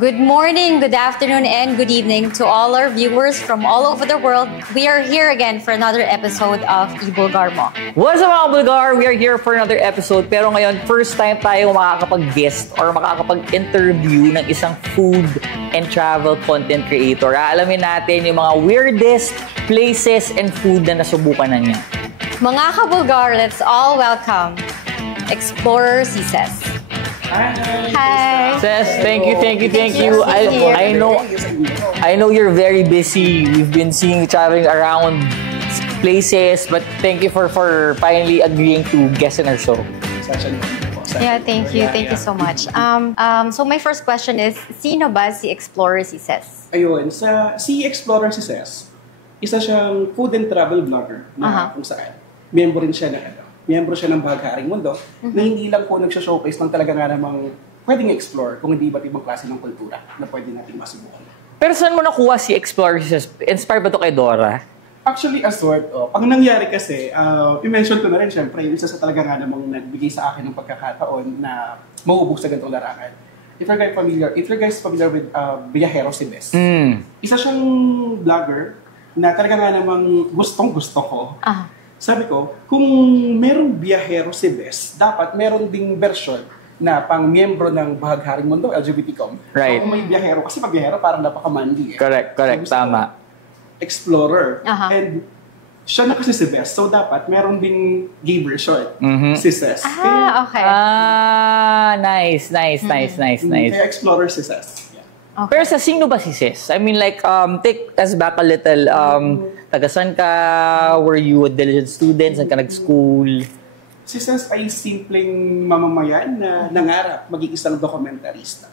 Good morning, good afternoon, and good evening to all our viewers from all over the world. We are here again for another episode of Ibulgar Mo. What's up mga Bulgar? We are here for another episode. Pero ngayon, first time tayo makakapag-guest or makakapag-interview ng isang food and travel content creator. Alamin natin yung mga weirdest places and food na nasubukan na niya. Mga ka-Bulgar, let's all welcome Explorer si Ces. Hi. Ces, thank you. I know you're very busy. We've been seeing you traveling around places, but thank you for finally agreeing to guest in our show. Yeah, thank you. Thank you so much. So my first question is, sino ba si Explorer si Ces? Ayun, si Explorer si Ces, isa siyang food and travel vlogger na kung saan. Miyembro siya ng Bahagharing Mundo na hindi lang po nagsha-showcase ng talaga nga namang pwedeng explore kung hindi iba't ibang klase ng kultura na pwede natin masubukan. Pero saan mo nakuha si Explorer si Ces? Inspired ba ito kay Dora? Actually, a sort of. Ang nangyari kasi, i-mention ko na rin siyempre, isa sa talaga nga namang nagbigay sa akin ng pagkakataon na maubos sa ganitong larangan. If you're guys familiar with Biyahero si Bes, isa siyang vlogger na talaga nga namang gustong-gusto ko. Sabi ko, kung merong biyahero si Bes, dapat meron ding version na pang miyembro ng Bahagharing Mundo, LGBTcom. Right. So kung may biyahero, kasi pag biyahero parang napaka-manly eh. Correct, So, tama. Explorer. And siya na kasi si Bes, so dapat meron ding gay version, si Ces. Okay. Nice. Kaya Explorer si Ces. Okay. Pero sa sino ba si Ces? I mean, like, take us back a little. Taga-san ka? Were you a diligent student? Saan ka nag-school? Si Ces ay simpleng mamamayan na nangarap maging isang dokumentarista.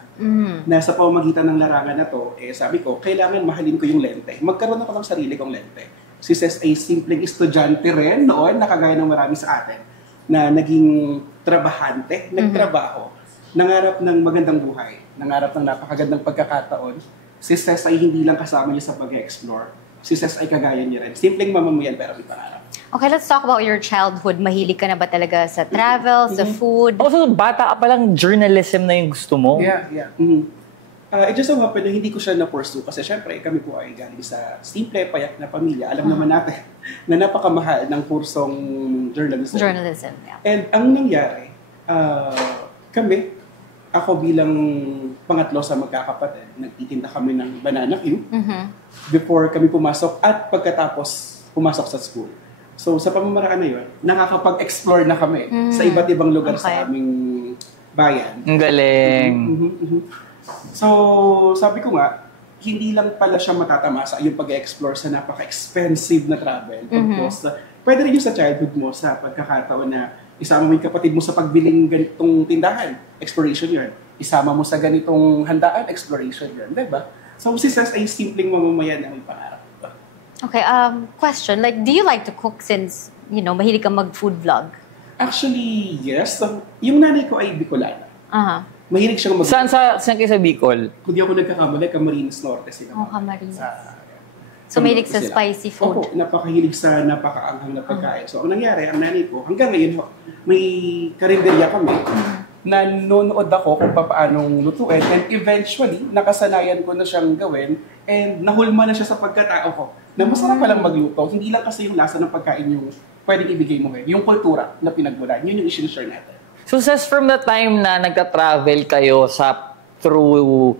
Na sa pamamagitan ng larangan na to, sabi ko, kailangan mahalin ko yung lente. Magkaroon ako ng sarili kong lente. Si Ces ay simpleng estudyante rin noon, nakagaya ng marami sa atin, na naging trabahante, nagtrabaho, nangarap ng magandang buhay, nangarap ng napakagandang pagkakataon. Si Ces ay hindi lang kasama niya sa pag-explore. Si Ces ay kagaya niya rin. Simpleng mamamayan pero may pangarap. Okay, let's talk about your childhood. Mahilig ka na ba talaga sa travel, sa food? So, bata ka palang journalism na yung gusto mo? Yeah. It just so happened na hindi ko siya na-pursue kasi syempre kami po ay galing sa simple, payak na pamilya. Alam naman natin na napakamahal ng kursong journalism. Yeah. And ang nangyari, ako bilang pangatlo sa magkakapatid, nagtitinda kami ng banana Q before kami pumasok at pagkatapos pumasok sa school. So sa pamamaraan na yun, nakakapag-explore na kami sa iba't ibang lugar sa aming bayan. Ang galing. So sabi ko nga, hindi lang pala siya matatamasa yung pag-explore sa napaka-expensive na travel. Pwede rin yung sa childhood mo sa pagkakataon na isama mo yung kapatid mo sa pagbiling ganitong tindahan, exploration yun. Isama mo sa ganitong handaan, exploration yun. Diba? So, si Ces ay simpleng mamamayan na may pangarap. Okay, question. Like, do you like to cook since, mahilig ka mag-food vlog? Actually, yes. So, yung nanay ko ay Bicolana. Mahilig siyang Saan kayo sa Bicol? Kung di ako nagkakamali, Camarines Norte sila. Camarines. So, mahilig sa spicy food? Opo, napakahilig sa napakaanghang na pagkain. So, ang nangyari, ang nanay ko, hanggang ngayon, may karinderya kami na nanonood ako kung paanong lutuin. And eventually, nakasanayan ko na siyang gawin and nahulma na siya sa pagkatao ko na masarap palang magluto. Hindi lang kasi yung lasa ng pagkain yung pwedeng ibigay mo ngayon. Yung kultura na pinagmulan, yun yung i-share natin. So, Ces, from the time na nagka-travel kayo through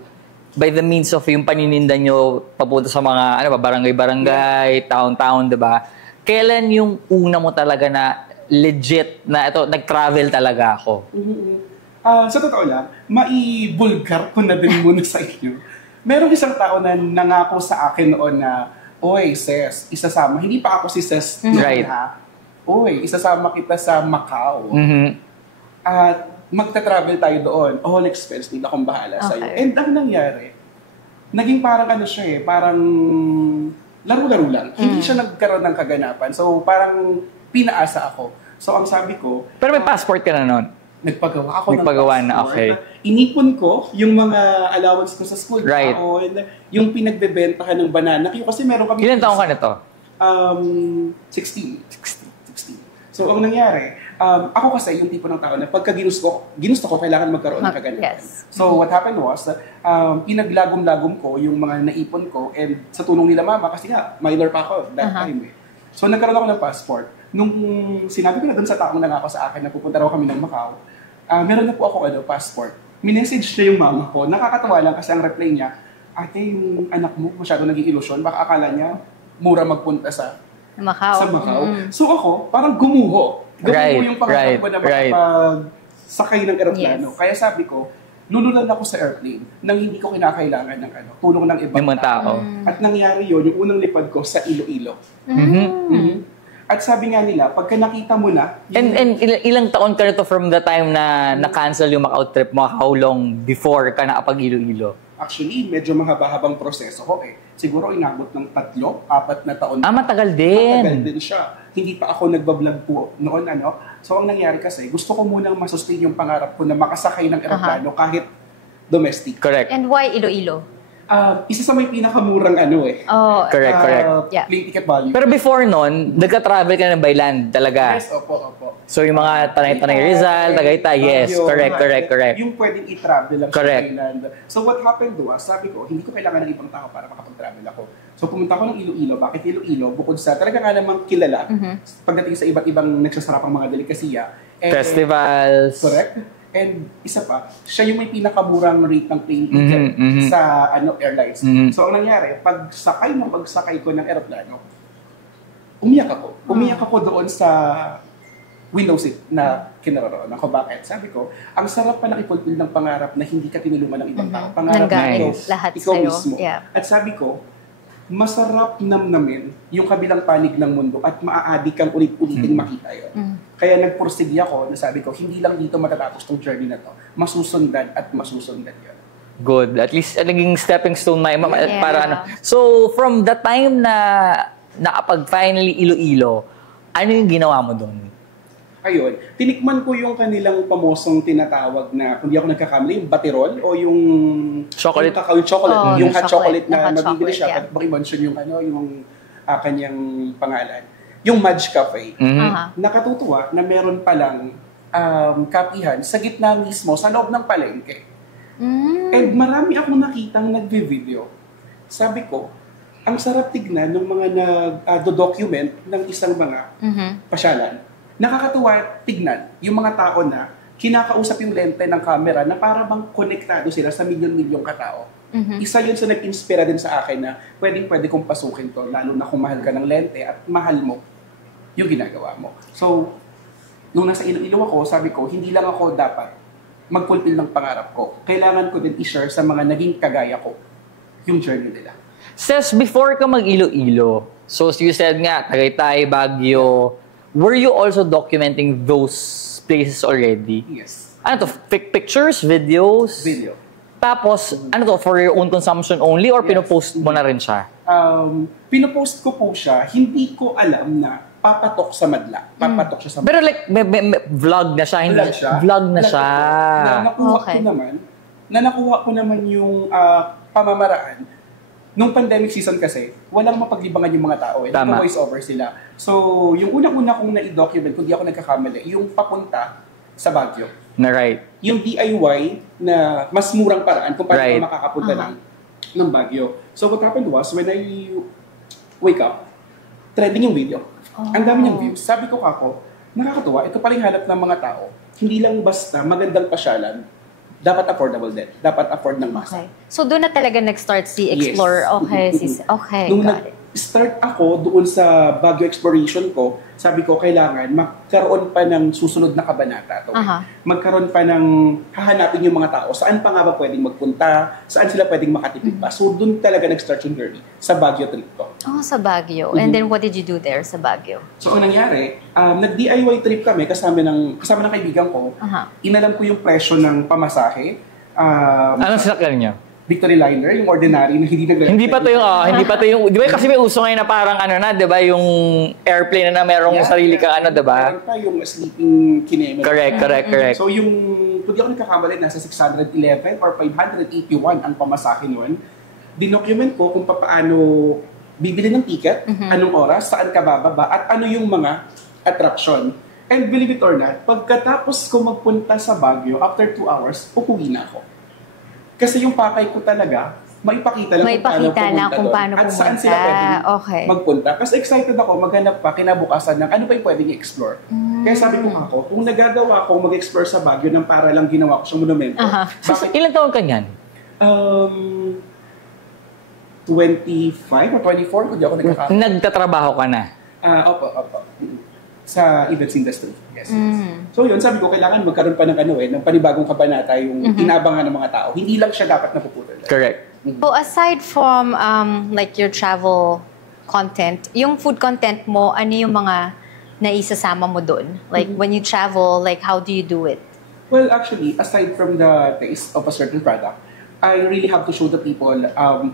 by the means of yung panininda nyo papunta sa mga barangay-barangay, town-town, diba? Kailan yung una mo talaga na legit na nag-travel talaga ako? Sa totoo lang, maibulgar ko na din muna sa inyo. Merong isang tao na nangako sa akin noon na, oy, Ces, isasama. Hindi pa ako si Ces. Right. Oy, isasama kita sa Macau. At magta-travel tayo doon. All expense, hindi akong bahala sa'yo. And ang nangyari, naging parang parang laro-laro lang. Hindi siya nagkaroon ng kaganapan. So, parang pinaasa ako. So, ang sabi ko... Pero may passport ka na nun? Nagpagawa ako ng passport. Na, okay. Inipon ko yung mga allowance ko sa school. Right. Yung pinagbebentahan ng banana. Kasi meron kami... Ilan taong ka nito? 16. So, ang nangyari, Ako kasi yung tipo ng tao na pagka ginusto ko, kailangan magkaroon ng kaganapan. Yes. So what happened was, pinaglagom-lagom ko yung mga naipon ko and sa tulong nila mama, kasi nga, minor pa ako that time eh. So nagkaroon ako ng passport. Nung sinabi ko na dun sa taong nangako sa akin na pupunta raw kami ng Macau, meron na po ako passport. Minessage niya yung mama ko. Nakakatawa lang kasi ang reply niya, ate, yung anak mo masyado naging ilusyon, baka akala niya mura magpunta sa Macau. So ako, parang gumuho. Gumuho yung pangarap ko na makapag-sakay ng eroplano. Kaya sabi ko, lululan ako sa airplane nang hindi ko kinakailangan ng tulong ng ibang tao. At nangyari yun, yung unang lipad ko sa Iloilo. At sabi nga nila, pagka nakita mo na... And ilang taon ka nito from the time na na-cancel yung Macau trip mo? How long before ka nakapag-Iloilo? Actually, medyo mahaba-habang proseso ko eh. Siguro inabot ng 3-4 na taon. Matagal din. Matagal din siya. Hindi pa ako nagbablog po noon So ang nangyari kasi, gusto ko munang masustain yung pangarap ko na makasakay ng eroplano kahit domestic. Correct. And why Iloilo? Isa sa may pinakamurang Correct. Plane ticket value. Pero before nun, nagka-travel ka na by land talaga. Yes, opo. So yung mga Tanay Rizal, Tagaytay, yes. Correct. Yung pwedeng i-travel lang sa island. So what happened was, sabi ko, hindi ko kailangan ng ibang tao para makapag-travel ako. So pumunta ako ng Iloilo. Bakit Iloilo? Bukod sa talaga nga namang kilala, pagdating sa iba't ibang nagsasarapang mga delikasiya. Festivals. Correct. And isa pa, siya yung may pinakamurang rate ng plane ticket sa airlines. So ang nangyari, pagsakay ko ng eroplano, umiyak ako. Umiyak ako doon sa window seat na kinaroroon ako. Bakit? Sabi ko, ang sarap pa nakipulpil ng pangarap na hindi ka tinulungan ng ibang tao. Pangarap na ikaw mismo. Yeah. At sabi ko, masarap namnamin yung kabilang panig ng mundo at maaadi kang ulit-uliting makita yun. Kaya nagpursige ako na sabi ko, hindi lang dito matatapos tong journey na to. Masusundan yun. Good. At least naging stepping stone na para So, from the time na nakapag-finally Iloilo, ano yung ginawa mo doon? Ayun. Tinikman ko yung kanilang pamosong tinatawag na, kung di ako nagkakamali, yung batirol o yung chocolate. Yung hot chocolate na mabibili siya. Baka i-mention yung kanyang pangalan. Yung Mudge Cafe. Nakatutuwa na meron palang kapihan sa gitna mismo, sa loob ng palengke. And marami akong nakitang nagvi-video. Sabi ko, ang sarap tignan ng mga nag-document ng isang mga pasyalan. Nakakatuwa tignan yung mga tao na kinakausap yung lente ng camera na para bang konektado sila sa milyon-milyong katao. Isa yun sa nag-inspira din sa akin na pwede kong pasukin to, lalo na kung mahal ka ng lente at mahal mo yung ginagawa mo. So, nung nasa Iloilo ako, sabi ko, hindi lang ako dapat mag-fulfill ng pangarap ko. Kailangan ko din i-share sa mga naging kagaya ko yung journey nila. Says, before ka mag-Iloilo, so you said nga, Tagaytay, Baguio, were you also documenting those places already? Yes. Ano to? Pictures? Videos? Video. Tapos, ano to? For your own consumption only or pinopost mo na rin siya? Pinopost ko po siya. Hindi ko alam na papatok sa madla. Papatok siya sa madla. Pero like, vlog na siya. Vlog na siya. Nakuha ko naman yung pamamaraan. Nung pandemic season kasi, walang mapaglibangan yung mga tao. Tama. Voice over sila. So, yung unang-una kong na-document, kung di ako nagkakamali, yung papunta sa Baguio. Na right. Yung DIY na mas murang paraan kung paano ka makakapunta ng Baguio. So, what happened was, when I wake up, trending yung video. Ang dami niyang views. Sabi ko nakakatuwa, ito paling hanap ng mga tao. Hindi lang basta magandang pasyalan, dapat affordable din. Dapat afford ng masa. Okay. So, doon na talaga nag-start si Explore. Yes. Okay, Nung got it. Start ako doon sa Baguio exploration ko, sabi ko kailangan magkaroon pa ng susunod na kabanata. Magkaroon pa ng hahanapin yung mga tao. Saan pa nga ba pwedeng magpunta? Saan sila pwedeng makatipid pa? So doon talaga nag-start yung journey sa Baguio trip ko. Sa Baguio. And then what did you do there sa Baguio? So ang nangyari, nag-DIY trip kami kasama ng kaibigan ko. Inalam ko yung presyo ng pamasahe. Anong sinakyan niyo? Victory Liner, yung ordinary na hindi nag-record. Hindi pa to yung, di ba kasi may uso ngayon na parang di ba, yung airplane na merong sarili kang di ba? Meron pa yung sleeping kineme. Correct. So yung, kung di ako nagkakamali, nasa 611 or 581 ang pamasahe nun. Dinocument ko kung paano bibili ng ticket, anong oras, saan ka bababa, at ano yung mga attraction. And believe it or not, pagkatapos ko magpunta sa Baguio, after 2 hours, uuwi na ako. Kasi yung pakay ko talaga, maipakita lang kung paano pumunta. At saan sila pwedeng magpunta. Kasi excited ako, maghanap pa, kinabukasan ng ano pa yung pwedeng i-explore. Kaya sabi ko ako, kung nagagawa ko mag-explore sa Baguio ng para lang ginawa ko siyang monumento. Ilan taon ka niyan? 25 or 24, hindi ako nagkakataon. Nagtatrabaho ka na? Opo. Sa events industry. Yes. So yun, sabi ko, kailangan magkaroon pa ng panibagong kabanata yung inaabangan ng mga tao. Hindi lang siya dapat napuputol. Correct. So aside from like your travel content, yung food content mo, ano yung mga naisasama mo doon? Like when you travel, like how do you do it? Well, actually, aside from the taste of a certain product, I really have to show the people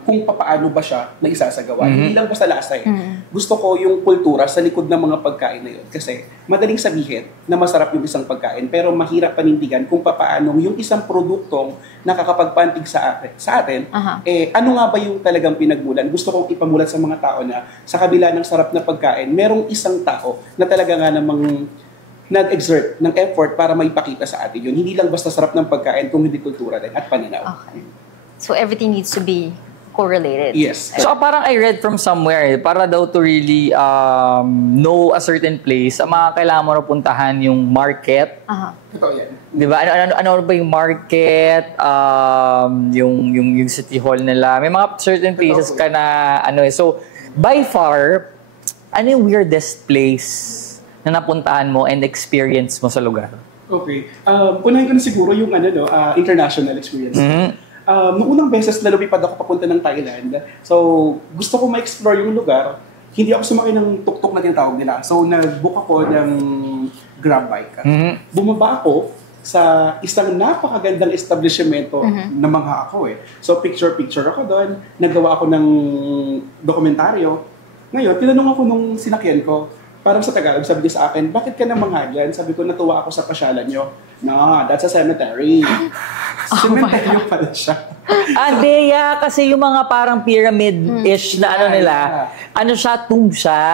kung paano ba siya na isasagawa. Hindi lang basta lasa eh. Gusto ko yung kultura sa likod ng mga pagkain na yun. Kasi madaling sabihin na masarap yung isang pagkain, pero mahirap panindigan kung paano yung isang produktong nakakapagpantig sa atin, ano nga ba yung talagang pinagmulan. Gusto kong ipamulat sa mga tao na sa kabila ng sarap na pagkain, merong isang tao na talaga nga namang nag-exert ng effort para maipakita sa atin yun. Hindi lang basta sarap ng pagkain kung hindi kultura din at pananaw. Okay. So everything needs to be correlated. Yes. So parang I read from somewhere, para daw to really know a certain place, ang mga kailangan mo na puntahan yung market. Totoo yan. Di ba? Ano ba yung market, yung city hall nila. May mga certain places ka na, So, by far, ano yung weirdest place na napuntahan mo and experience mo sa lugar? Okay. Unahin ko na siguro yung international experience. Noong unang beses na lumipad ako papunta ng Thailand, so gusto ko ma-explore yung lugar, hindi ako sumakay ng tuk-tuk na tinatawag nila. So nag-book ako ng grab bike. Bumaba ako sa isang napakagandang establishmento na mangha ako eh. So picture-picture ako doon, nagawa ako ng dokumentaryo. Ngayon, tinanong ako nung sinakyan ko, parang sa Tagalog, sabi niya sa akin, bakit ka namangha dyan? Sabi ko, natuwa ako sa pasyalan nyo. No, that's a cemetery. Cemetery pala siya. Deya, kasi yung mga parang pyramid-ish na nila, tomb siya.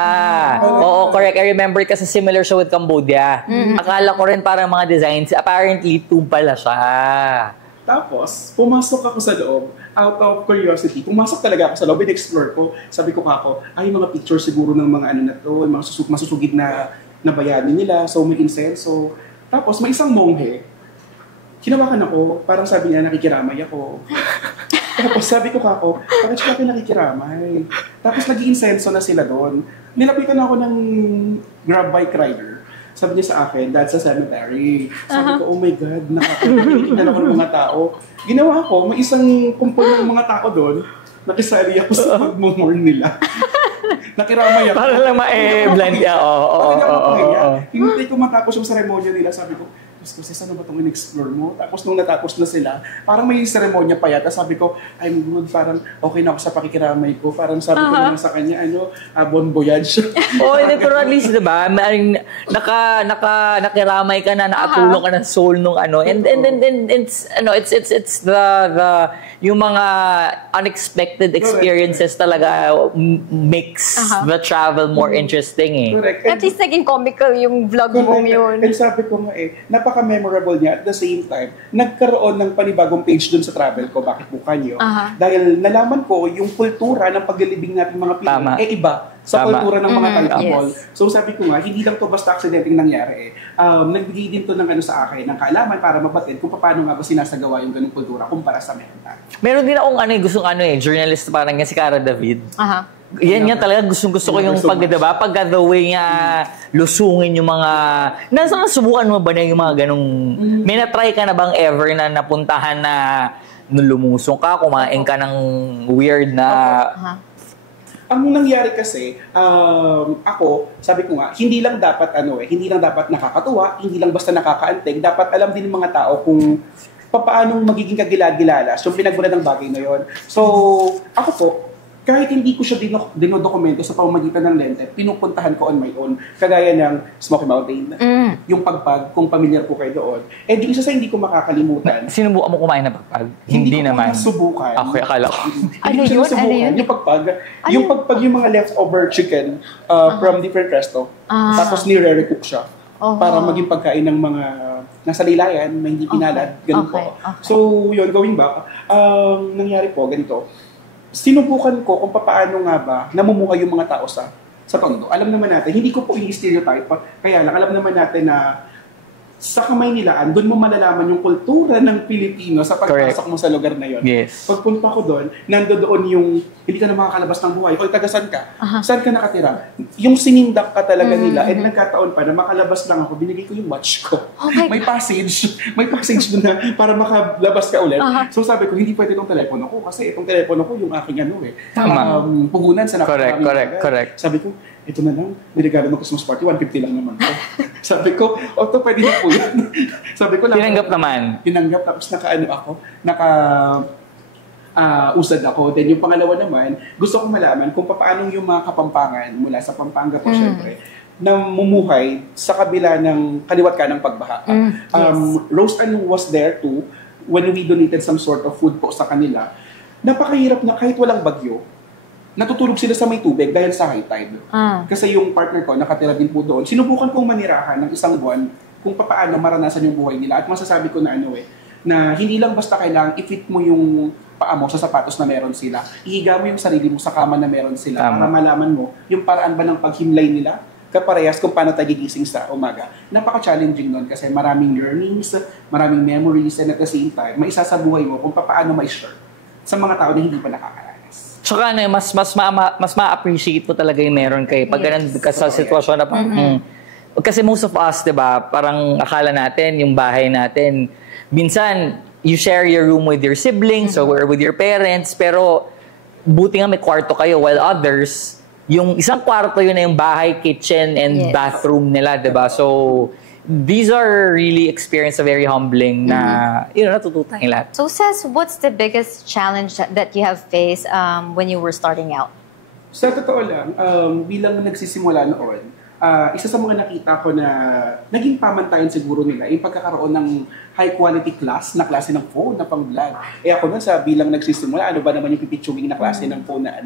Oo, correct. I remember kasi similar siya with Cambodia. Akala ko rin parang mga designs, apparently tomb pala siya. Tapos, pumasok ako sa loob, out of curiosity. Pumasok talaga ako sa loob, in-explore ko. Sabi ko ay mga picture siguro ng mga na to, mga masusugid na bayani nila, so may insenso. Tapos, may isang monghe, hinawakan ako, parang sabi niya, nakikiramay ako. Tapos sabi ko bakit siya nakikiramay? Tapos nag-iinsenso na sila doon. Nilapitan ako ng grab bike rider. Sabi niya sa akin, that's a cemetery. Sabi ko, oh my God, nakakalimutan ako ng mga tao. Ginawa ko, may isang kumpol ng mga tao doon, nakisali ako sa pagmumorn nila. Nakiramay ako. Para lang ma-blend. Hindi ko matapos yung seremonya nila, sabi ko, Diyos ko, ano ba itong in-explore mo? Tapos nung natapos na sila, parang may seremonya pa yata. Sabi ko, I'm good, parang okay na ako sa pakikiramay ko. Parang sabi ko naman sa kanya, bon voyage. Pero at least, diba, nakiramay ka na, nakatulong ka ng soul nung And it's the yung mga unexpected experiences talaga makes the travel more interesting eh. Correct. At least naging comical yung vlog mong yun. And sabi ko nga napaka-memorable niya. At the same time, nagkaroon ng panibagong page dun sa travel ko, Bakit Bukan Nyo. Dahil nalaman ko yung kultura ng paglilibing natin mga Pinoy, iba sa kultura ng mga Thai people. So sabi ko nga, hindi lang to basta aksidenteng nangyari nagbigay din to ng sa akin, ng kaalaman para mabatid kung paano nga ba sinasagawa yung ganung kultura kumpara sa Meta. Meron din akong gustong journalist parang si Cara David. Yan nga talaga, gusto ko yung pag the way nga lusungin yung mga... Nasubukan mo ba na yung mga ganong... May na-try ka na bang ever na napuntahan na nung lumusong ka, kumain ka ng weird na... Ang nangyari kasi, ako, sabi ko nga, hindi lang dapat nakakatuwa, hindi lang basta nakakaantig, dapat alam din ng mga tao kung paano magiging kagilala-gilala. So, pinagmula ng bagay na yon. So, ako po, kahit hindi ko siya dinodokumento sa pamamagitan ng lente, pinupuntahan ko on my own. Kagaya ng Smoky Mountain, yung Pagpag, kung familiar po kayo doon. Yung isa sa hindi ko makakalimutan. Sinubukan mo kumain na Pagpag? Hindi naman. Hindi ko nasubukan. Okay, akala ko. Ano yun? Yung Pagpag. Yung Pagpag, yung mga leftover chicken from different resto. Tapos nire-recook siya. para maging pagkain ng mga nasa laylayan na hindi pinalad. Ganun po. So, yun, going back, nangyari po, ganito. Sinubukan ko kung paano nga ba namumuhay yung mga tao sa Tondo. Alam naman natin, hindi ko po i-stereotype, kaya lang, alam naman natin na sa kamay nilaan, doon mo malalaman yung kultura ng Pilipino sa pagpasok mo sa lugar na yon. Yes. Pagpunta ko doon, nandoon yung hindi ka na makakalabas ng buhay. O, taga saan ka? Saan ka nakatira? Yung sinindak ka talaga nila, and nagkataon pa na makalabas lang ako, binigay ko yung watch ko. May passage. May passage doon na para makalabas ka ulit. So sabi ko, hindi pwede itong telepono ko kasi itong telepono ko yung aking puhunan sa Correct. Sabi ko, ito na lang, niregalo ng Christmas party, 150 lang naman ko. Sabi ko, to pwede na po yan. Sabi ko lang. Tinanggap naman. Tinanggap, tapos usad ako. Then yung pangalawa naman, gusto kong malaman kung paano yung mga Kapampangan mula sa Pampanga po syempre, na mumuhay sa kabila ng kaliwat ka ng pagbaha. Rose Ann was there too when we donated some sort of food po sa kanila. Napakahirap na kahit walang bagyo, natutulog sila sa may tubig dahil sa high tide. Kasi yung partner ko, nakatira din po doon. Sinubukan kong manirahan ng isang buwan kung paano maranasan yung buhay nila. At masasabi ko na na hindi lang basta kailangan i-fit mo yung paa mo sa sapatos na meron sila. Ihiga mo yung sarili mo sa kama na meron sila para malaman mo yung paraan ba ng paghimlay nila kaparehas kung paano tayo gigising sa umaga. Napaka-challenging nun kasi maraming learnings, maraming memories, and at the same time, maisasabuhay mo kung paano ma-share sa mga tao na hindi pa nakakaranas. Tsaka mas ma-appreciate mo talaga yung meron kayo pag ganun ka sa sitwasyon na parang kasi most of us, 'di ba, parang akala natin yung bahay natin minsan you share your room with your siblings or with your parents, pero buti nga may kwarto kayo, while others yung isang kwarto yun na yung bahay, kitchen and bathroom nila, 'di ba? So these are really experience very humbling na natututan yung lahat. So Ces, what's the biggest challenge that you have faced when you were starting out? Sa totoo lang, bilang nagsisimula noon, isa sa mga nakita ko na naging pamantayan siguro nila yung pagkakaroon ng high quality class na klase ng phone na pang-vlog. Ako nun sa bilang nagsisimula, ano ba naman yung pipitsuging na klase ng phone na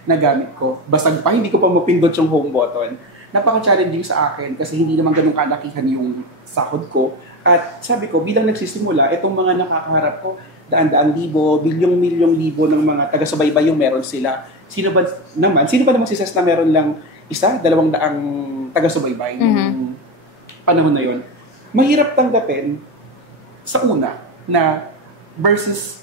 na gamit ko. Basag pa, hindi ko pa mapindot yung home button. Napaka-challenging sa akin kasi hindi naman ganun kalakihan yung sahod ko. At sabi ko, bilang nagsisimula, itong mga nakakaharap ko, daan-daan libo, bilyong-milyong libo ng mga taga-subaybay yung meron sila. Sino ba naman si Ces na meron lang 100-200 taga-subaybay ng panahon na yon? Mahirap tanggapin sa una na versus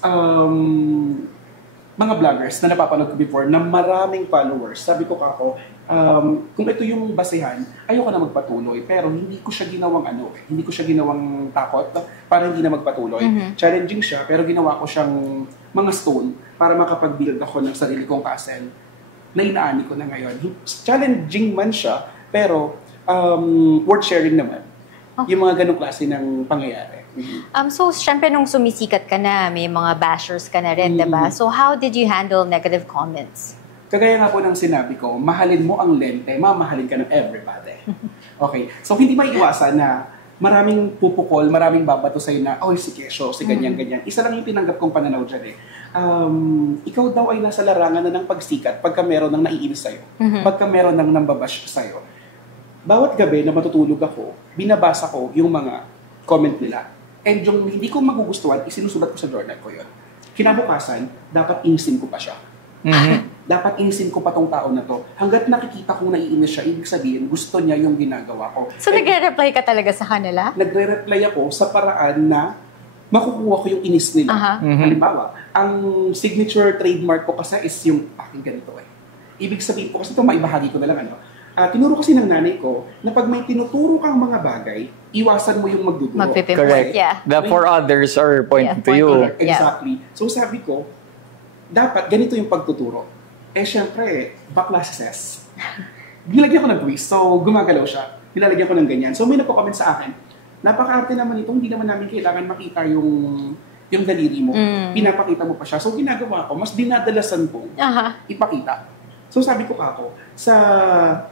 mga vloggers na napapanood ko before na maraming followers. Sabi ko kung ito yung basehan, ayoko na magpatuloy. Pero hindi ko siya ginawang hindi ko siya ginawang takot para hindi na magpatuloy. Challenging siya, pero ginawa ko siyang mga stone para makapag-build ako ng sarili kong castle na inaani ko na ngayon. Challenging man siya, pero worth sharing naman. Yung mga ganong klase ng pangyayari. So, syempre nung sumisikat ka na, may mga bashers ka na rin, diba? So, how did you handle negative comments? Kagaya nga po ng sinabi ko, mahalin mo ang lente, mamahalin ka ng everybody. Okay. So, hindi maiiwasan na maraming pupukol, maraming babato sa'yo na, si Kesho, si ganyan-ganyan. Isa lang yung tinanggap kong pananaw dyan ikaw daw ay nasa larangan na ng pagsikat pagka meron ng naiinis sa'yo. Pagka meron ng nambabash sa'yo. Bawat gabi na matutulog ako, binabasa ko yung mga comment nila. And yung hindi ko magugustuhan, isinusulat ko sa journal ko yun. Kinabukasan, dapat inisin ko pa siya. Dapat inisin ko pa tong tao na to. Hanggat nakikita kong naiinis siya, ibig sabihin, gusto niya yung ginagawa ko. So, nagre-reply ka talaga sa kanila? Nagre-reply ako sa paraan na makukuha ko yung inis nila. Halimbawa, ang signature trademark ko kasi is yung aking ganito Ibig sabihin ko, kasi ito maibahagi ko na lang tinuro kasi ng nanay ko na pag may tinuturo kang mga bagay, iwasan mo yung magduduro. Correct. Yeah. The for others are pointing to you. Exactly. So sabi ko, dapat ganito yung pagtuturo. Syempre, bakla si Ces. Nilagyan ko ng twist, so gumagalaw siya. Nilalagyan ko ng ganyan. So may nagko-comment sa akin, napaka-arte naman ito, hindi naman namin kailangan makita yung daliri mo. Pinapakita mo pa siya. So ginagawa ko, mas dinadalasan ko ipakita. So sabi ko sa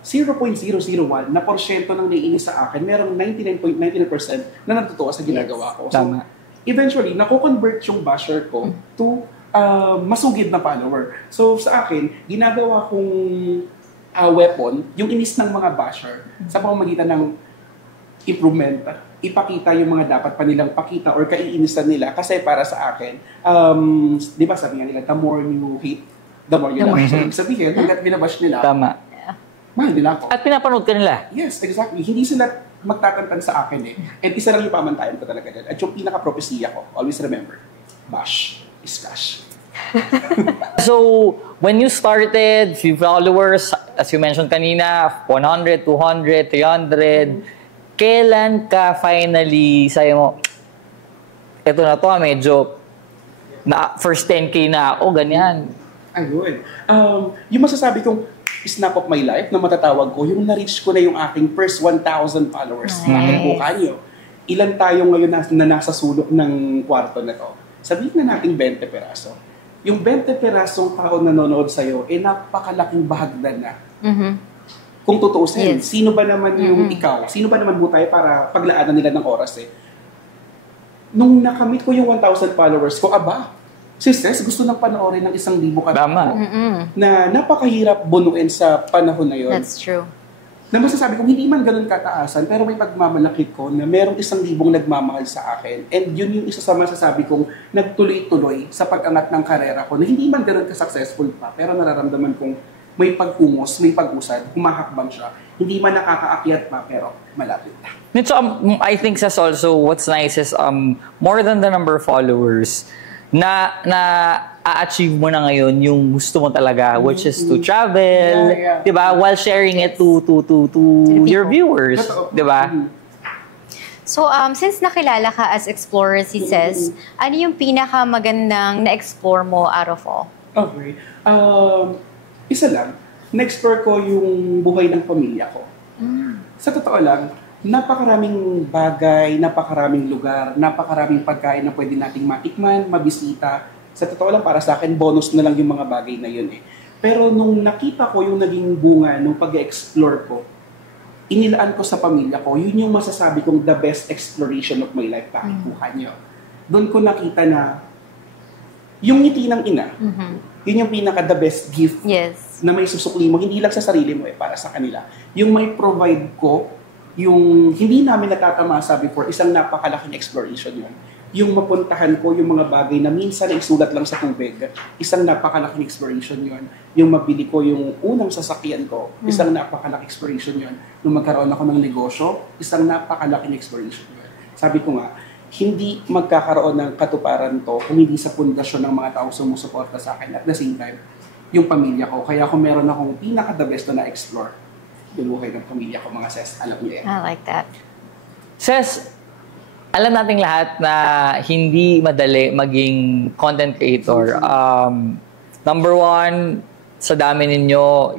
0.001 na porsyento ng naiinis sa akin, merong 99.99% na natutuwa sa ginagawa ko. So eventually, nako-convert yung basher ko to masugid na follower. So sa akin, ginagawa kong weapon, yung inis ng mga basher sa pamamagitan ng improvement, ipakita yung mga dapat pa nilang pakita or kaiinisan nila. Kasi para sa akin, di ba sabi nga nila, the more you hate, the more you love. So, ibig sabihin, hanggat binabash nila, Tama. mahal nila ako. At pinapanood ka nila. Yes, exactly. Hindi sila magtatantan sa akin eh. And isa lang yung pamantayan ko talaga dyan. At yung pinaka-propesya ko, always remember, bash is cash. So, when you started, few followers, as you mentioned kanina, 100, 200, 300, kailan ka finally, sabi mo, eto na to, medyo, first 10K na ako, ganyan. Ayun. Yung masasabi kong snap of my life na matatawag ko, yung na-reach ko na yung aking first 1,000 followers. Bakit po kanyo? Ilan tayo ngayon na nasa sulok ng kwarto na to? Sabihin na natin 20 peraso. Yung 20 perasong tao nanonood sa'yo, napakalaking bahagdan na. Kung tutuusin, sino ba naman yung ikaw? Sino ba naman po tayo para paglaanan nila ng oras eh? Nung nakamit ko yung 1,000 followers ko, si Ces gusto nang panoorin ng 1,000 katao. Tama. Na napakahirap bunuin sa panahon na yon. That's true. Na masasabi kong hindi man ganun kataasan, pero may pagmamalaki ko na merong 1,000 nagmamahal sa akin. And yun yung isa sa masasabi kong nagtuloy-tuloy sa pag-angat ng karera ko na hindi man ganun ka-successful pa, pero nararamdaman kong may pag-ungos, may pag-usad, humahakbang siya. Hindi man nakakaakyat pa, pero malapit na. So, I think that's also what's nice is more than the number of followers, na a-achieve mo na ngayon yung gusto mo talaga, which is to travel, di ba? While sharing it to your viewers, di ba? So, since nakilala ka as explorer si Ces, ano yung pinakamagandang na-explore mo out of all? Okay. Isa lang, na-explore ko yung buhay ng pamilya ko. Sa totoo lang, napakaraming bagay, napakaraming lugar, napakaraming pagkain na pwede nating matikman, mabisita. Sa totoo lang, para sa akin, bonus na lang yung mga bagay na yun eh. Pero nung nakita ko yung naging bunga nung pag-explore ko, inilaan ko sa pamilya ko, yun yung masasabi kong the best exploration of my life. Bakit po kanyo? Doon ko nakita na yung ngiti ng ina, yun yung pinaka-the best gift na may susukli mo, hindi lang sa sarili mo para sa kanila. Yung may provide ko, yung hindi namin natatamasa before, isang napakalaking exploration yun. Yung mapuntahan ko, yung mga bagay na minsan ay isulat lang sa tubig, isang napakalaking exploration yun. Yung mabili ko yung unang sasakyan ko, isang napakalaking exploration yun. Nung magkaroon ako ng negosyo, isang napakalaking exploration yun. Sabi ko nga, hindi magkakaroon ng katuparan to kung hindi sa pundasyon ng mga tao sumusuporta sa akin. At the same time, yung pamilya ko. Kaya kung meron akong pinaka-the best na explore, yung buhay ng pamilya ko, mga Ces, alam niyo yan. I like that. Ces, alam nating lahat na hindi madali maging content creator. Number one, sa dami ninyo,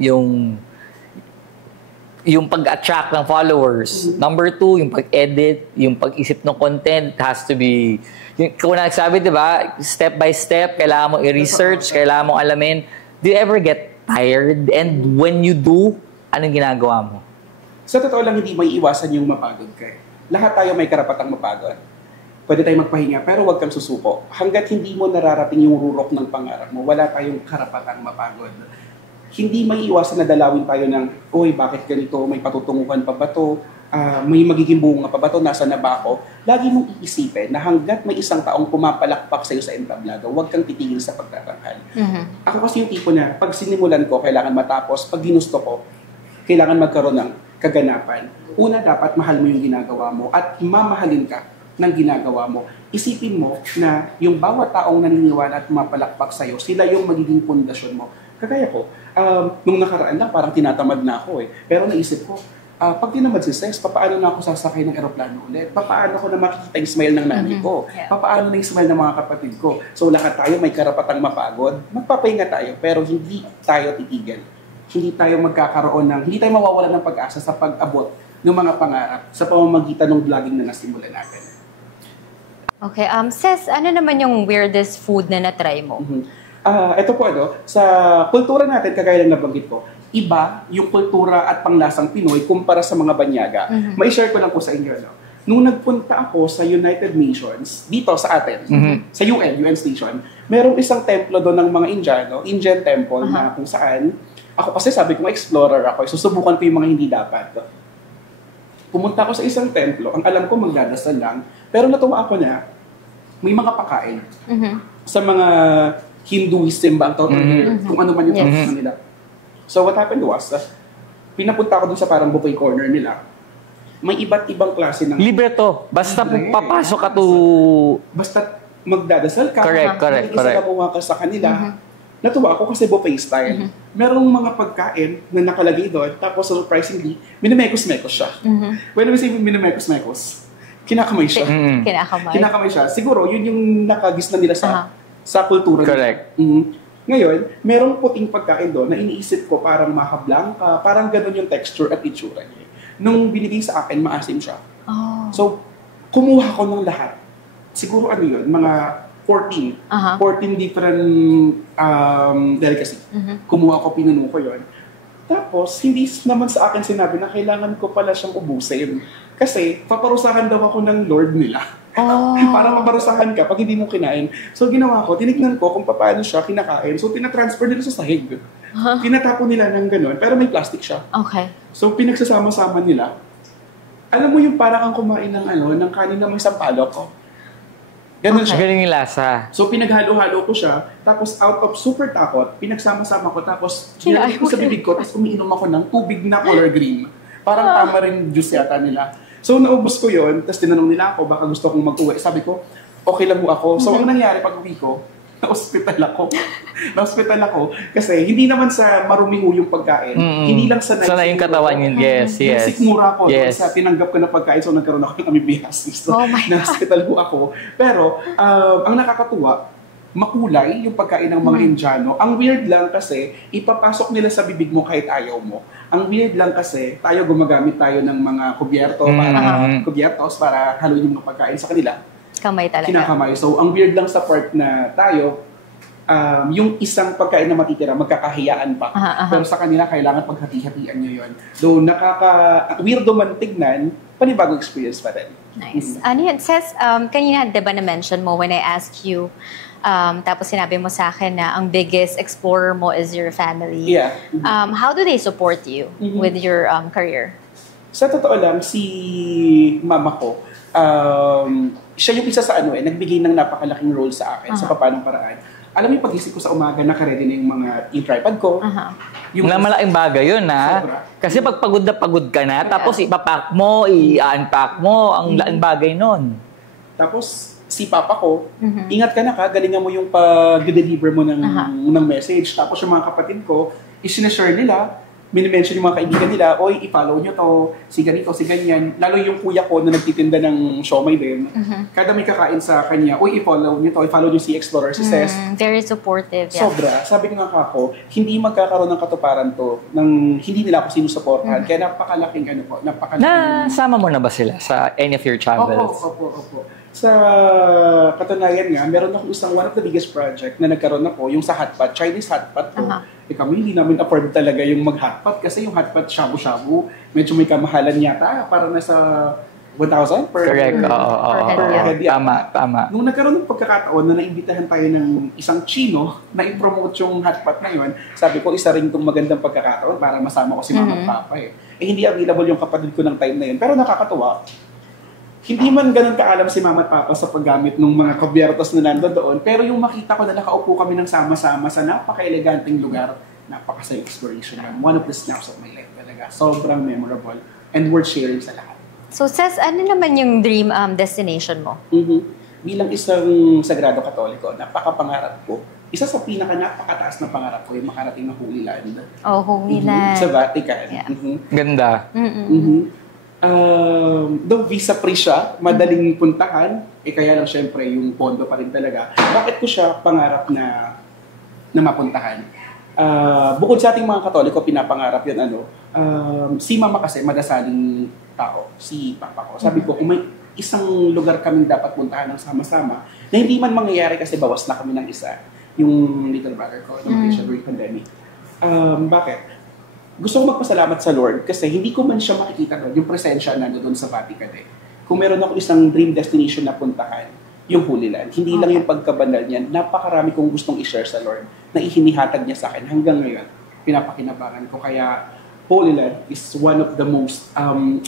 yung pag-attract ng followers. Number two, yung pag-edit, yung pag-isip ng content has to be, kung nagsabi, di ba, step by step, kailangan mo i-research, kailangan mo alamin. Do you ever get tired? And when you do, anong ginagawa mo? Sa totoo lang, hindi may iwasan yung mapagod ka. Lahat tayo may karapatang mapagod. Pwede tayong magpahinga, pero huwag kang susuko. Hanggat hindi mo nararating yung rurok ng pangarap mo, wala tayong karapatang mapagod. Hindi may iwasan na dalawin tayo ng, oy, bakit ganito? May patutunguhan pa ba to? May magiging bunga pa ba to? Nasa na ba ako? Lagi mong iisipin na hanggat may isang taong pumapalakpak sa'yo sa entablado, huwag kang titigil sa pagtatanghal. Ako kasi yung tipo na, pag sinimulan ko, kailangan matapos. Pag ginusto ko, kailangan magkaroon ng kaganapan. Una, dapat mahal mo yung ginagawa mo at mamahalin ka ng ginagawa mo. Isipin mo na yung bawat taong naniniwala at mapalakpak sa'yo, sila yung magiging pundasyon mo. Kagaya ko, nung nakaraan lang, parang tinatamad na ako eh. Pero naisip ko, pag tinamad si Ces, papaano na ako sasakay ng eroplano ulit? Papaano ko na makikita yung smile ng nanay ko? Papaano na yung smile ng mga kapatid ko? So lahat tayo may karapatang mapagod. Magpapahinga tayo, pero hindi tayo titigil. Hindi tayo hindi tayo mawawalan ng pag-asa sa pag-abot ng mga pangarap sa pamamagitan ng vlogging na nasimulan natin. Okay, Ces, ano naman yung weirdest food na na-try mo? Ito po, sa kultura natin, kagaya ng nabanggit ko, iba yung kultura at panglasang Pinoy kumpara sa mga banyaga. May share ko lang po sa inyo. Nung nagpunta ako sa United Nations, dito sa atin, sa UN Station, merong isang templo doon ng mga Indian temple na kung saan, ako kasi sabi ko, explorer ako, susubukan ko yung mga hindi dapat. Pumunta ako sa isang templo, ang alam ko magdadasal lang, pero natuwa ako na may mga pakain sa mga Hinduism ba ang tawag kung ano man yung tawag nila. So what happened was, pinapunta ko dun sa parang buffet corner nila. May iba't ibang klase ng... Libre to. Basta papasok ka to... Basta magdadasal ka. Correct. Isalamuha ka sa kanila. Natuwa ako kasi buffet style. Merong mga pagkain na nakalagay doon, tapos surprisingly, minimekos-mekos siya. When we say minimekos-mekos, kinakamay siya. Kinakamay siya. Siguro, yun yung nakagisnan nila sa kultura nila. Correct. Ngayon, merong puting pagkain doon na iniisip ko parang mahablangka, parang ganun yung texture at itsura niya. Nung binigay sa akin, maasim siya. So, kumuha ko ng lahat. Siguro ano yun, mga 14 different delicacy. Kumuha ko, pinuno ko yun. Tapos, hindi naman sa akin sinabi na kailangan ko pala siyang ubusin. Kasi, paparusahan daw ako ng Lord nila. Para maparusahan ka pag hindi mo kinain. So, ginawa ko, tinignan ko kung paano siya kinakain. So, tinatransfer nila sa sahig. Tinatapon nila ng ganun, pero may plastic siya. Okay. So, pinagsasama-sama nila. Alam mo yung parang ang kumain ng kanin na may sampalok ko. Ganun siya. Galing yung lasa. So, pinaghalo-halo ko siya, tapos out of super takot, pinagsama-sama ko, tapos nilagay ko sa bibig ko, tapos umiinom ako ng tubig na color green. Parang tamarind juice yata nila. So, naubos ko yon, tapos tinanong nila ako, baka gusto kong mag-uwi. Sabi ko, okay lang mo ako. So, ang nangyari pag-uwi ko, na-hospital ako. Kasi hindi naman sa marumi ho yung pagkain. Hindi lang sa sana yung katawan yun. Yes. Nasikmura ko sa tinanggap ko na pagkain. So, nagkaroon ako ng amoebiasis. So, na-hospital ho ako. Pero, ang nakakatuwa, makulay yung pagkain ng mga Indiano. Ang weird lang kasi, ipapasok nila sa bibig mo kahit ayaw mo. Ang weird lang kasi, tayo gumagamit tayo ng mga kubyertos para haluin yung mga pagkain sa kanila. Kamay talaga. Kinakamay. So, ang weird lang sa part na tayo, yung isang pagkain na matitira, magkakahiyaan pa. Pero sa kanila, kailangan paghati-hatian nyo yun. Though weirdo man tignan, panibagong experience pa rin. Nice. Ano yun? Says, kanina, diba na-mention mo when I asked you, tapos sinabi mo sa akin na ang biggest explorer mo is your family. Yeah. How do they support you with your career? Sa totoo lang, si mama ko, siya yung isa sa nagbigay ng napakalaking role sa akin sa papanong paraan. Alam mo yung pag-isip ko sa umaga, nakaredy na yung tripod ko. Yung malaking bagay yun, ha? Kasi pag pagod ka na, tapos ipapack mo, i-unpack mo, ang laking bagay nun. Tapos, si papa ko, ingat ka na galingan mo yung pag-deliver mo ng message. Tapos yung mga kapatid ko, isinashare nila, minimension yung mga kaibigan nila, oy, i-follow nyo to, si ganito, si ganyan. Lalo yung kuya ko na nagtitinda ng siomay din, kada may kakain sa kanya, oy, i-follow nyo to, i-follow nyo si Explorer, si Ces. Very supportive. Yeah. Sobra. Sabi ko nga kako, hindi magkakaroon ng katuparan to, hindi nila ako sinusuportahan. Kaya napakalaking Nasama mo na ba sila sa any of your travels? Opo. Sa katunayan nga, meron akong one of the biggest project na nagkaroon ako, yung sa hotpot, Chinese hotpot ko. Kami hindi namin afford talaga yung mag-hotpot kasi yung hotpot shabu-shabu, medyo may kamahalan yata, para nasa 1,000 per Correct. head. Tama. Nung nagkaroon ng pagkakataon na naimbitahan tayo ng isang Chino na i-promote yung hotpot na yun, sabi ko, isa rin itong magandang pagkakataon para masama ko si mama at papa hindi available yung kapatid ko ng time na yun. Pero nakakatuwa, hindi man ganun kaalam si mama at papa sa paggamit ng mga kubyertos na nandoon doon, pero yung makita ko na nakaupo kami ng sama-sama sa napaka-eleganteng lugar, napaka-say exploration. One of the snaps of my life talaga. Sobrang memorable and worth sharing sa lahat. So, Ces, ano naman yung dream destination mo? Bilang isang sagrado katoliko, napakapangarap ko. Isa sa napakataas na pangarap ko yung makarating na Holy Land. Holy Land. Sa Vatican. Yeah. Ganda. Though visa-free siya, madaling puntahan, kaya lang syempre yung pondo pa rin talaga. Bakit ko siya pangarap na mapuntahan? Bukod sa ating mga Katoliko, pinapangarap yun si mama kasi madasaling tao, si papa ko. Sabi ko, kung may isang lugar kaming dapat puntahan ng sama-sama, na hindi man mangyayari kasi bawas na kami ng isa, yung little brother ko, nung during pandemic. Bakit? Gusto ko magpasalamat sa Lord kasi hindi ko man siya makikita doon, yung presensya doon sa Vatican Kung meron ako isang dream destination na puntahan, yung Holy Land. Hindi lang yung pagkabanal niyan, napakarami kong gustong i-share sa Lord na ihinihatag niya sa akin hanggang ngayon. Pinapakinabangan ko. Kaya Holy Land is one of the most,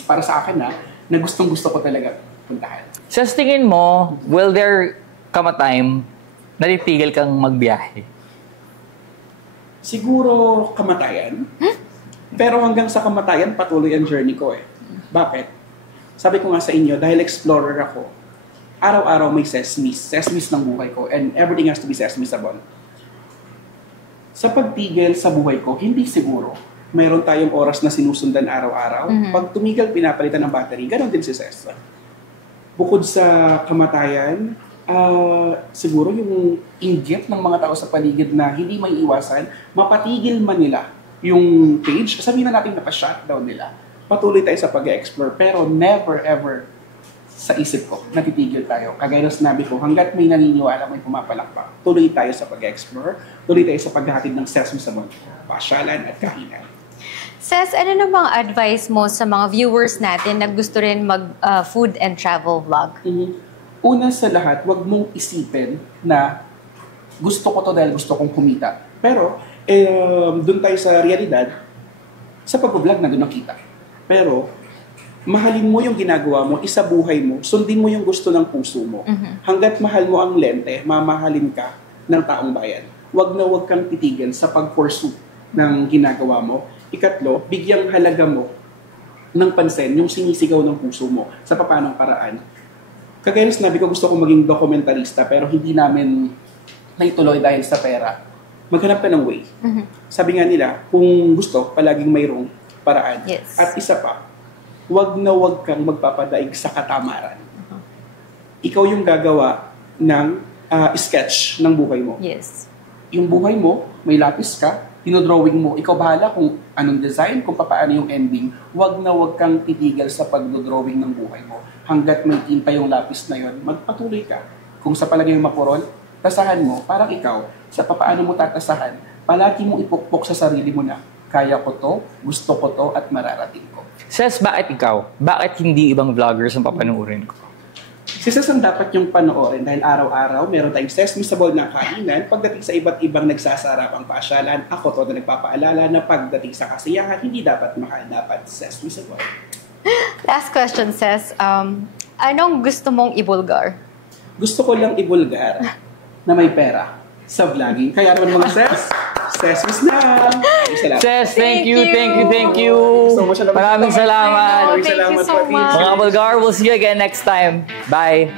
para sa akin na gustong-gusto ko talaga puntahan. Sa tingin mo, will there come a time na titigil kang magbiyahe? Siguro kamatayan. Pero hanggang sa kamatayan, patuloy ang journey ko eh. Bakit? Sabi ko nga sa inyo, dahil explorer ako, araw-araw may sesmes ng buhay ko, and everything has to be sesamisable. Sa pagtigil sa buhay ko, hindi siguro. Mayroon tayong oras na sinusundan araw-araw. Pag tumigil, pinapalitan ng battery. Ganon din si Ses. Bukod sa kamatayan, siguro yung inggit ng mga tao sa paligid na hindi may iwasan, mapatigil man nila yung page, sabihin na natin napa-shutdown nila. Patuloy tayo sa pag-explore, pero never ever sa isip ko, natitigil tayo. Kagaya na sinabi ko, hanggat may naniniwala, may pumapalakpak, tuloy tayo sa pag-explore, tuloy tayo sa paghahatid ng sesame sa mundo, pasyalan at kahinan. Ses, ano na bang advice mo sa mga viewers natin na gusto rin mag-food and travel vlog? Una sa lahat, wag mong isipin na gusto ko to dahil gusto kong kumita. Pero, doon tayo sa realidad, sa pag-vlog na doon nakita. Pero, mahalin mo yung ginagawa mo, isabuhay mo, sundin mo yung gusto ng puso mo. Hanggat mahal mo ang lente, mamahalin ka ng taong bayan. Wag na wag kang titigil sa pag-pursue ng ginagawa mo. Ikatlo, bigyang halaga mo ng pansin yung sinisigaw ng puso mo sa papanong paraan. Kagaya na sinabi ko, gusto ko maging dokumentarista pero hindi namin naituloy dahil sa pera. Maghanap ka ng way. Sabi nga nila, kung gusto, palaging mayroong paraan. Yes. At isa pa, wag na wag kang magpapadaig sa katamaran. Ikaw yung gagawa ng sketch ng buhay mo. Yes. Yung buhay mo, may lapis ka, dinodrawing mo, ikaw bahala kung anong design, kung paano yung ending. Wag na wag kang titigil sa pagdodrawing ng buhay mo. Hanggat may tinta yung lapis na yon, magpatuloy ka. Kung sa palagay mo mapuron, tasahan mo, parang ikaw, sa paano mo tatasahan, palagi mo ipukpok sa sarili mo na, kaya ko to, gusto ko to, at mararating ko. Ses, bakit ikaw? Bakit hindi ibang vloggers ang papanuorin ko? Si Ses ang dapat yung panoorin dahil araw-araw meron tayong sesamisable na kainan. Pagdating sa iba't ibang nagsasarapang pasyalan, ako to na nagpapaalala na pagdating sa kasiyahan, hindi dapat mahal, dapat sesamisable. Last question, Ses. Anong gusto mong ibulgar? Gusto ko lang ibulgar na may pera sa vlogging. Kaya naman mga Ses na! Ses, thank you. So much. Maraming salamat. Thank you so much. Mga Bulgar, we'll see you again next time. Bye.